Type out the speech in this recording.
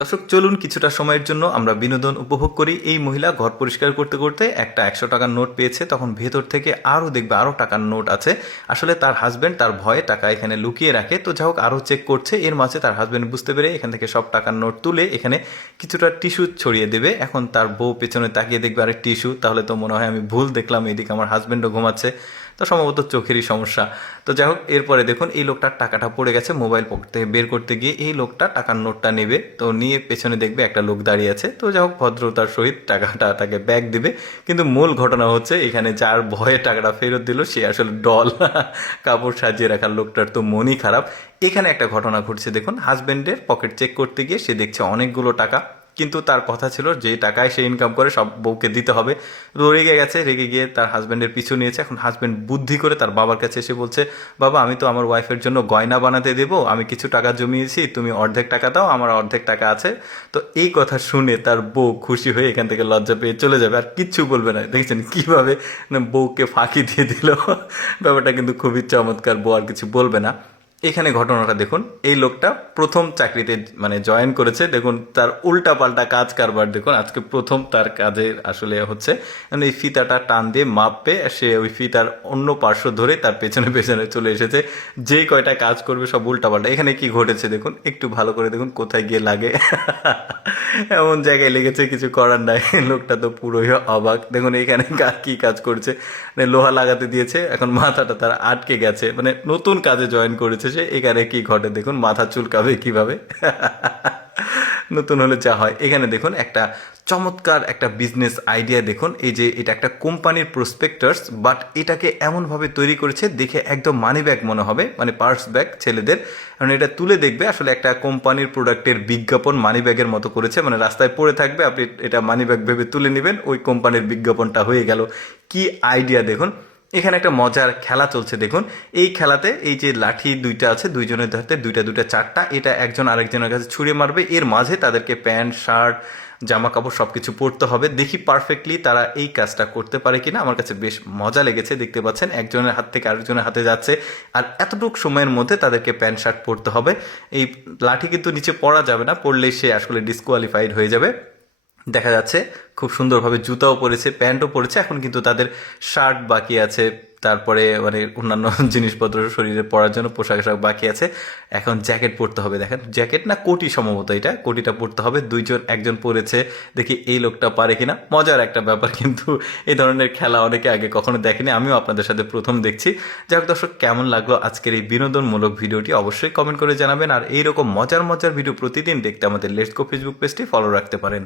দর্শক চলুন কিছুটা সময়ের জন্য আমরা বিনোদন উপভোগ করি। এই মহিলা ঘর পরিষ্কার করতে করতে একটা 100 টাকার নোট পেয়েছে, তখন ভেতর থেকে আরও দেখবে আরও টাকার নোট আছে। আসলে তার হাজব্যান্ড তার ভয়ে টাকা এখানে লুকিয়ে রাখে, তো যাই হোক আরও চেক করছে। এর মাঝে তার হাজব্যান্ড বুঝতে পেরে এখান থেকে সব টাকার নোট তুলে এখানে কিছুটা টিস্যু ছড়িয়ে দেবে। এখন তার বউ পেছনে তাকিয়ে দেখবে আরে টিস্যু, তাহলে তো মনে হয় আমি ভুল দেখলাম, এদিকে আমার হাজব্যান্ডও ঘুমাচ্ছে, তো সম্ভবত চোখেরই সমস্যা। তো যাই হোক এরপরে দেখুন এই লোকটার টাকাটা পড়ে গেছে, মোবাইল পকেট থেকে বের করতে গিয়ে এই লোকটা টাকার নোটটা নেবে, তো নিয়ে পেছনে দেখবে একটা লোক দাঁড়িয়ে আছে, তো যাই হোক ভদ্রতার সহিত টাকাটা তাকে ব্যাগ দিবে। কিন্তু মূল ঘটনা হচ্ছে এখানে যার ভয়ে টাকাটা ফেরত দিল সে আসলে ডল। কাপড় সাজিয়ে রাখার লোকটার তো মনই খারাপ। এখানে একটা ঘটনা ঘটছে দেখুন, হাজব্যান্ডের পকেট চেক করতে গিয়ে সে দেখছে অনেকগুলো টাকা, কিন্তু তার কথা ছিল যে টাকায় সে ইনকাম করে সব বউকে দিতে হবে। তো রেগে গেছে, রেগে গিয়ে তার হাজব্যান্ডের পিছু নিয়েছে। এখন হাজব্যান্ড বুদ্ধি করে তার বাবার কাছে এসে বলছে, বাবা আমি তো আমার ওয়াইফের জন্য গয়না বানাতে দেবো, আমি কিছু টাকা জমিয়েছি, তুমি অর্ধেক টাকা দাও, আমার অর্ধেক টাকা আছে। তো এই কথা শুনে তার বউ খুশি হয়ে এখান থেকে লজ্জা পেয়ে চলে যাবে, আর কিচ্ছু বলবে না। দেখেছেন কীভাবে বউকে ফাঁকি দিয়ে দিল। ব্যাপারটা কিন্তু খুবই চমৎকার, বউ আর কিছু বলবে না। এখানে ঘটনাটা দেখুন, এই লোকটা প্রথম চাকরিতে জয়েন করেছে, দেখুন তার উল্টা পাল্টা কাজ কারবার দেখুন। আজকে প্রথম তার কাজে আসলে হচ্ছে এই ফিতাটা টান দিয়ে মাপবে, সে ওই ফিতার অন্য পার্শ্ব ধরে তার পেছনে পেছনে চলে এসেছে। যেই কয়টা কাজ করবে সব উল্টা পাল্টা। এখানে কি ঘটেছে দেখুন, একটু ভালো করে দেখুন কোথায় গিয়ে লাগে। এমন জায়গায় লেগেছে কিছু করার নাই। লোকটা তো পুরোই অবাক। দেখুন এখানে কি কাজ করছে, লোহা লাগাতে দিয়েছে, এখন মাথাটা তার আটকে গেছে, নতুন কাজে জয়েন করেছে সে। এখানে কি ঘটে দেখুন, মাথা চুলকাবে কিভাবে। নতুন হলে যা হয়। এখানে দেখুন একটা চমৎকার একটা বিজনেস আইডিয়া দেখুন, এই যে এটা একটা কোম্পানির প্রসপেক্টাস, বাট এটাকে এমনভাবে তৈরি করেছে দেখে একদম মানি ব্যাগ মনে হবে, পার্স ব্যাগ ছেলেদের। কারণ এটা তুলে দেখবে আসলে একটা কোম্পানির প্রোডাক্টের বিজ্ঞাপন মানি ব্যাগের মতো করেছে, রাস্তায় পড়ে থাকবে, আপনি এটা মানি ব্যাগ ভেবে তুলে নেবেন, ওই কোম্পানির বিজ্ঞাপনটা হয়ে গেল। কি আইডিয়া দেখুন। এখানে একটা মজার খেলা চলছে দেখুন। এই খেলাতে এই যে লাঠি দুইটা আছে, দুইজনের হাতে দুইটা দুইটা চারটা, এটা একজন আরেকজনের কাছে ছুঁড়ে মারবে, এর মাঝে তাদেরকে প্যান্ট শার্ট জামা কাপড় সব কিছু পরতে হবে। দেখি পারফেক্টলি তারা এই কাজটা করতে পারে কিনা। আমার কাছে বেশ মজা লেগেছে, দেখতে পাচ্ছেন একজনের হাত থেকে আরেকজনের হাতে যাচ্ছে, আর এতটুকু সময়ের মধ্যে তাদেরকে প্যান্ট শার্ট পরতে হবে। এই লাঠি কিন্তু নিচে পড়া যাবে না, পড়লেই সে আসলে ডিসকোয়ালিফাইড হয়ে যাবে। দেখা যাচ্ছে খুব সুন্দরভাবে জুতাও পরেছে, প্যান্টও পরেছে, এখন কিন্তু তাদের শার্ট বাকি আছে, তারপরে অন্যান্য জিনিসপত্র শরীরে পরার জন্য পোশাক আশাক বাকি আছে। এখন জ্যাকেট পরতে হবে, দেখেন জ্যাকেট না কোটি সম্ভবত, এটা কোটিটা পরতে হবে। একজন পরেছে, দেখি এই লোকটা পারে কিনা। মজার একটা ব্যাপার, কিন্তু এই ধরনের খেলা অনেকে আগে কখনো দেখেনি, আমিও আপনাদের সাথে প্রথম দেখছি। যাই হোক দর্শক, কেমন লাগলো আজকের এই বিনোদনমূলক ভিডিওটি অবশ্যই কমেন্ট করে জানাবেন। আর এইরকম মজার মজার ভিডিও প্রতিদিন দেখতে আমাদের লেটস গো ফেসবুক পেজটি ফলো রাখতে পারেন।